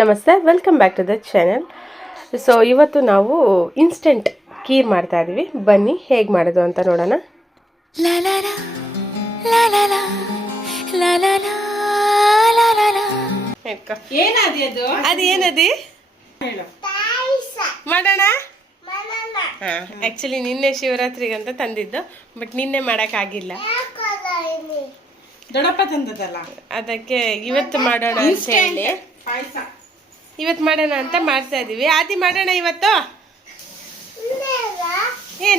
ನಮಸ್ತೆ, welcome back to the channel. So ಇವತ್ತು ನಾವು ಇನ್ಸ್ಟೆಂಟ್ ಕೀರ್ ಮಾಡ್ತಾ ಇದ್ದೀವಿ. ಬನ್ನಿ ಹೇಗೆ ಮಾಡೋದು ಅಂತ ನೋಡೋಣ. ಅದೇನದಿ ಮಾಡೋಣ. ಆ್ಯಕ್ಚುಲಿ ನಿನ್ನೆ ಶಿವರಾತ್ರಿಗಂತ ತಂದಿದ್ದು, ಬಟ್ ನಿನ್ನೆ ಮಾಡೋಕ್ಕಾಗಿಲ್ಲ. ದೊಡ್ಡಪ್ಪ ತಂದದಲ್ಲ, ಅದಕ್ಕೆ ಇವತ್ತು ಮಾಡೋಣ ಅಂತ ಹೇಳಿ ಇವತ್ತು ಮಾಡೋಣ ಅಂತ ಮಾಡ್ತಾ ಇದೀವಿ. ಆದಿ ಮಾಡೋಣ ಇವತ್ತು.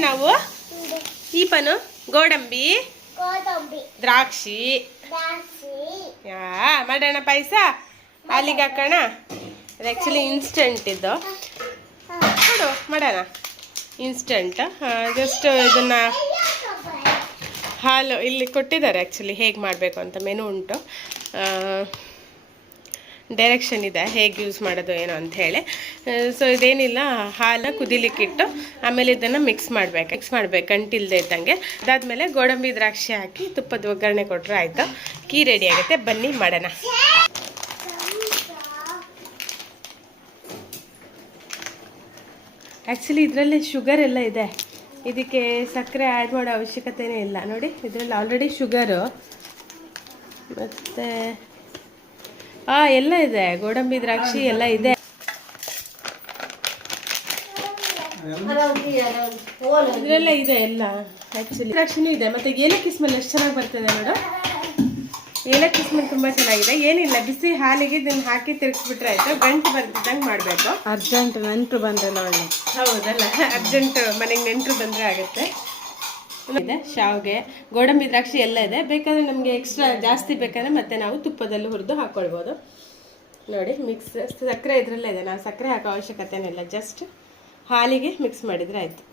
ನಾವು ಈಪನು ಗೋಡಂಬಿ ದ್ರಾಕ್ಷಿ ಮಾಡೋಣ. ಪಾಯಸ ಹಾಲಿಗೆ ಹಾಕೋಣ. ಅದು ಆ್ಯಕ್ಚುಲಿ ಇನ್ಸ್ಟೆಂಟ್ ಇದು. ನೋಡು ಮಾಡೋಣ ಇನ್ಸ್ಟೆಂಟ್. ಜಸ್ಟ್ ಇದನ್ನು ಹಾಲು ಇಲ್ಲಿ ಕೊಟ್ಟಿದ್ದಾರೆ. ಆ್ಯಕ್ಚುಲಿ ಹೇಗೆ ಮಾಡಬೇಕು ಅಂತ ಮೆನು ಉಂಟು, ಡೈರೆಕ್ಷನ್ ಇದೆ ಹೇಗೆ ಯೂಸ್ ಮಾಡೋದು ಏನೋ ಅಂತ ಹೇಳಿ. ಸೊ ಇದೇನಿಲ್ಲ, ಹಾಲನ್ನ ಕುದಿಲಿಕ್ಕಿಟ್ಟು ಆಮೇಲೆ ಇದನ್ನು ಮಿಕ್ಸ್ ಮಾಡಬೇಕು ಗಂಟಿಲ್ದೇ ಇದ್ದಂಗೆ. ಅದಾದಮೇಲೆ ಗೋಡಂಬಿ ದ್ರಾಕ್ಷಿ ಹಾಕಿ ತುಪ್ಪದ ಒಗ್ಗರಣೆ ಕೊಟ್ಟರೆ ಆಯಿತು, ಕೀ ರೆಡಿ ಆಗುತ್ತೆ. ಬನ್ನಿ ಮಾಡೋಣ. ಆ್ಯಕ್ಚುಲಿ ಇದರಲ್ಲಿ ಶುಗರ್ ಎಲ್ಲ ಇದೆ, ಇದಕ್ಕೆ ಸಕ್ಕರೆ ಆ್ಯಡ್ ಮಾಡೋ ಅವಶ್ಯಕತೆಯೇ ಇಲ್ಲ. ನೋಡಿ, ಇದರಲ್ಲಿ ಆಲ್ರೆಡಿ ಶುಗರು ಮತ್ತು ಎಲ್ಲ ಇದೆ, ಗೋಡಂಬಿ ದ್ರಾಕ್ಷಿ ಎಲ್ಲ ಇದೆ. ಇದರಲ್ಲೇ ಇದೆ ಎಲ್ಲ. ಆ್ಯಕ್ಚುಲಿ ದ್ರಾಕ್ಷಿನೂ ಇದೆ, ಮತ್ತು ಏಲಕ್ಕಿ ಸ್ಮೆಲ್ ಎಷ್ಟು ಚೆನ್ನಾಗಿ ಬರ್ತದೆ ನೋಡು. ಏಲಕ್ಕಿ ಸ್ಮೆಲ್ ತುಂಬ ಚೆನ್ನಾಗಿದೆ. ಏನಿಲ್ಲ, ಬಿಸಿ ಹಾಲಿಗೆ ಇದನ್ನು ಹಾಕಿ ತಿರುಗಿಸ್ಬಿಟ್ರೆ ಆಯಿತು. ಗಂಟು ಬರ್ತಿದ್ದಂಗೆ ಮಾಡಬೇಕು. ಅರ್ಜೆಂಟ್ ನೆಂಟರು ಬಂದ್ರಲ್ಲ ಒಳ್ಳೆ. ಹೌದಲ್ಲ, ಅರ್ಜೆಂಟ್ ಮನೆಗೆ ನೆಂಟರು ಬಂದರೆ ಆಗುತ್ತೆ. ಇದೆ ಶಾವಿಗೆ, ಗೋಡಂಬಿ ದ್ರಾಕ್ಷಿ ಎಲ್ಲ ಇದೆ. ಬೇಕಾದರೆ ನಮಗೆ ಎಕ್ಸ್ಟ್ರಾ ಜಾಸ್ತಿ ಬೇಕಾದ್ರೆ ಮತ್ತೆ ನಾವು ತುಪ್ಪದಲ್ಲಿ ಹುರಿದು ಹಾಕ್ಕೊಳ್ಬೋದು. ನೋಡಿ, ಮಿಕ್ಸ್. ಸಕ್ಕರೆ ಇದರಲ್ಲೇ ಇದೆ, ನಾವು ಸಕ್ಕರೆ ಹಾಕೋ ಅವಶ್ಯಕತೆನೇ ಇಲ್ಲ, ಜಸ್ಟ್ ಹಾಲಿಗೆ ಮಿಕ್ಸ್ ಮಾಡಿದರೆ ಆಯಿತು.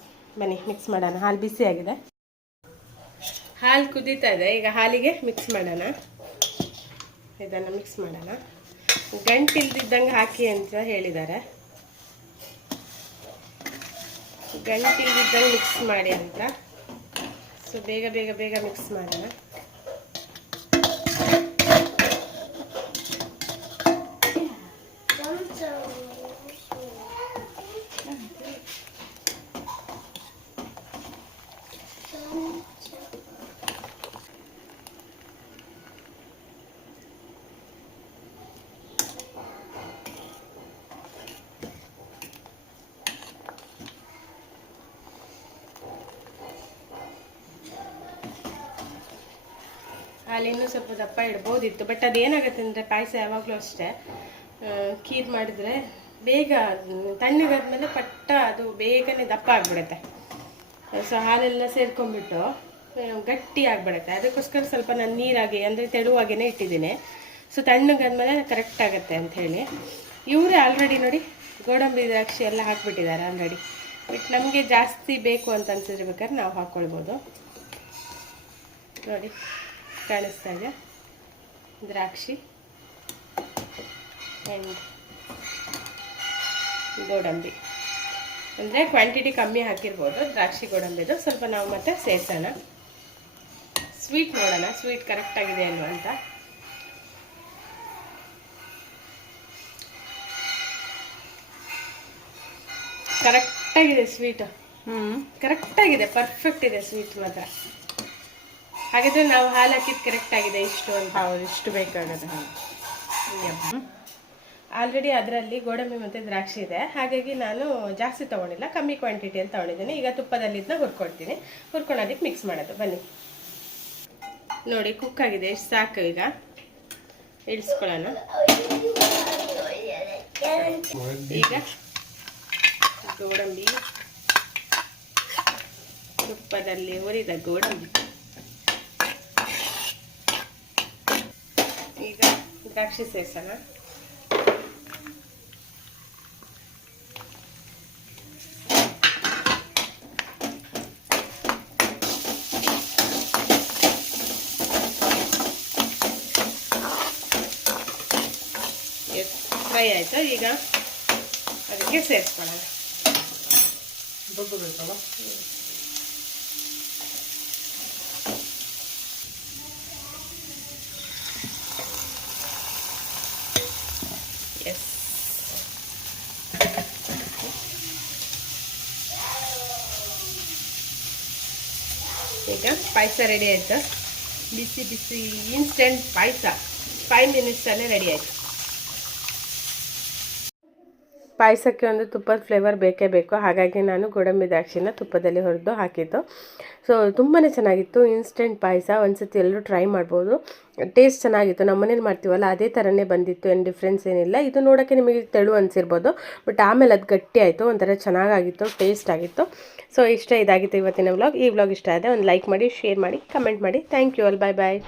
ಬನ್ನಿ ಮಿಕ್ಸ್ ಮಾಡೋಣ. ಹಾಲು ಬಿಸಿ ಆಗಿದೆ, ಹಾಲು ಕುದೀತಾ ಇದೆ. ಈಗ ಹಾಲಿಗೆ ಮಿಕ್ಸ್ ಮಾಡೋಣ. ಇದನ್ನು ಮಿಕ್ಸ್ ಮಾಡೋಣ. ಗಂಟಿಲ್ದಿದ್ದಂಗೆ ಹಾಕಿ ಅಂತ ಹೇಳಿದ್ದಾರೆ, ಗಂಟಿಲ್ದಿದ್ದಂಗೆ ಮಿಕ್ಸ್ ಮಾಡಿ ಅಂತ. ಸೊ ಬೇಗ ಬೇಗ ಬೇಗ ಮಿಕ್ಸ್ ಮಾಡೋಣ. ಹಾಲಿನ್ನೂ ಸ್ವಲ್ಪ ದಪ್ಪ ಇಡ್ಬೋದಿತ್ತು, ಬಟ್ ಅದೇನಾಗುತ್ತೆ ಅಂದರೆ ಪಾಯಸ ಯಾವಾಗಲೂ ಅಷ್ಟೇ, ಕೀರ್ ಮಾಡಿದರೆ ಬೇಗ ತಣ್ಣಗಾದ್ಮೇಲೆ ಪಟ್ಟ ಅದು ಬೇಗನೆ ದಪ್ಪ ಆಗಿಬಿಡುತ್ತೆ. ಸೊ ಹಾಲೆಲ್ಲ ಸೇರ್ಕೊಂಡ್ಬಿಟ್ಟು ಗಟ್ಟಿ ಆಗಿಬಿಡುತ್ತೆ. ಅದಕ್ಕೋಸ್ಕರ ಸ್ವಲ್ಪ ನಾನು ನೀರಾಗಿ ಅಂದರೆ ತೆಳುವಾಗೇ ಇಟ್ಟಿದ್ದೀನಿ. ಸೊ ತಣ್ಣಗಾದ್ಮೇಲೆ ಕರೆಕ್ಟ್ ಆಗುತ್ತೆ ಅಂಥೇಳಿ. ಇವರೇ ಆಲ್ರೆಡಿ ನೋಡಿ ಗೋಡಂಬಿ ದ್ರಾಕ್ಷಿ ಎಲ್ಲ ಹಾಕ್ಬಿಟ್ಟಿದ್ದಾರೆ ಆಲ್ರೆಡಿ. ಬಟ್ ನಮಗೆ ಜಾಸ್ತಿ ಬೇಕು ಅಂತ ಅನ್ಸಿರ್ಬೇಕಾದ್ರೆ ನಾವು ಹಾಕ್ಕೊಳ್ಬೋದು. ನೋಡಿ, ಕಾಣಿಸ್ತಾ ಇದೆ ದ್ರಾಕ್ಷಿ ಆ್ಯಂಡ್ ಗೋಡಂಬಿ. ಅಂದರೆ ಕ್ವಾಂಟಿಟಿ ಕಮ್ಮಿ ಹಾಕಿರ್ಬೋದು ದ್ರಾಕ್ಷಿ ಗೋಡಂಬಿದು. ಸ್ವಲ್ಪ ನಾವು ಮತ್ತೆ ಸೇರಿಸೋಣ. ಸ್ವೀಟ್ ನೋಡೋಣ, ಸ್ವೀಟ್ ಕರೆಕ್ಟಾಗಿದೆ ಅಲ್ವಾ ಅಂತ. ಕರೆಕ್ಟಾಗಿದೆ ಸ್ವೀಟು. ಕರೆಕ್ಟಾಗಿದೆ, ಪರ್ಫೆಕ್ಟ್ ಇದೆ ಸ್ವೀಟ್ ಮಾತ್ರ. ಹಾಗಾದರೆ ನಾವು ಹಾಲು ಹಾಕಿದ್ದು ಕರೆಕ್ಟ್ ಆಗಿದೆ ಇಷ್ಟು ಅಂತ. ಹೌದು, ಇಷ್ಟು ಬೇಕಾಗತ್ತೆ ಹಾಲು. ಆಲ್ರೆಡಿ ಅದರಲ್ಲಿ ಗೋಡಂಬಿ ಮತ್ತು ದ್ರಾಕ್ಷಿ ಇದೆ, ಹಾಗಾಗಿ ನಾನು ಜಾಸ್ತಿ ತೊಗೊಂಡಿಲ್ಲ, ಕಮ್ಮಿ ಕ್ವಾಂಟಿಟಿಯಲ್ಲಿ ತೊಗೊಂಡಿದ್ದೀನಿ. ಈಗ ತುಪ್ಪದಲ್ಲಿ ಇದನ್ನ ಹುರ್ಕೊಳ್ತೀನಿ. ಹುರ್ಕೊಳ್ಳೋದಕ್ಕೆ ಮಿಕ್ಸ್ ಮಾಡೋದು. ಬನ್ನಿ ನೋಡಿ, ಕುಕ್ ಆಗಿದೆ, ಎಷ್ಟು ಸಾಕು. ಈಗ ಇಳಿಸ್ಕೊಳ್ಳೋಣ. ಈಗ ಗೋಡಂಬಿ, ತುಪ್ಪದಲ್ಲಿ ಹುರಿದ ಗೋಡಂಬಿ. ಈಗ ದ್ರಾಕ್ಷಿ ಸೇರಿಸೋಣ. ಫ್ರೈ ಆಯಿತು. ಈಗ ಅದಕ್ಕೆ ಸೇರಿಸ್ಕೊಳ್ಳೋಣ. ಎಸ್, ಈಗ ಪಾಯಸ ರೆಡಿ ಆಯಿತು. ಬಿಸಿ ಬಿಸಿ ಇನ್ಸ್ಟೆಂಟ್ ಪಾಯಸ 5 ಮಿನಿಟ್ಸಲ್ಲೇ ರೆಡಿ ಆಯಿತು. ಪಾಯಸಕ್ಕೆ ಒಂದು ತುಪ್ಪದ ಫ್ಲೇವರ್ ಬೇಕೇ ಬೇಕು, ಹಾಗಾಗಿ ನಾನು ಗೋಡಂಬಿ ದ್ರಾಕ್ಷಿನ ತುಪ್ಪದಲ್ಲಿ ಹುರಿದು ಹಾಕಿದ್ದು. ಸೊ ತುಂಬಾ ಚೆನ್ನಾಗಿತ್ತು ಇನ್ಸ್ಟೆಂಟ್ ಪಾಯಸ. ಒಂದ್ಸತಿ ಎಲ್ಲರೂ ಟ್ರೈ ಮಾಡ್ಬೋದು. ಟೇಸ್ಟ್ ಚೆನ್ನಾಗಿತ್ತು. ನಮ್ಮ ಮನೇಲಿ ಮಾಡ್ತೀವಲ್ಲ ಅದೇ ಥರನೇ ಬಂದಿತ್ತು, ಏನು ಡಿಫ್ರೆನ್ಸ್ ಏನಿಲ್ಲ. ಇದು ನೋಡೋಕ್ಕೆ ನಿಮಗೆ ತೆಳು ಅನಿಸಿರ್ಬೋದು, ಬಟ್ ಆಮೇಲೆ ಅದು ಗಟ್ಟಿ ಆಯಿತು, ಒಂಥರ ಚೆನ್ನಾಗಿತ್ತು, ಟೇಸ್ಟ್ ಆಗಿತ್ತು. ಸೊ ಇದಾಗಿತ್ತು ಇವತ್ತಿನ ವ್ಲಾಗ್. ಈ ವ್ಲಾಗ್ ಇಷ್ಟ ಆದರೆ ಒಂದು ಲೈಕ್ ಮಾಡಿ, ಶೇರ್ ಮಾಡಿ, ಕಮೆಂಟ್ ಮಾಡಿ. Thank you all. Bye bye.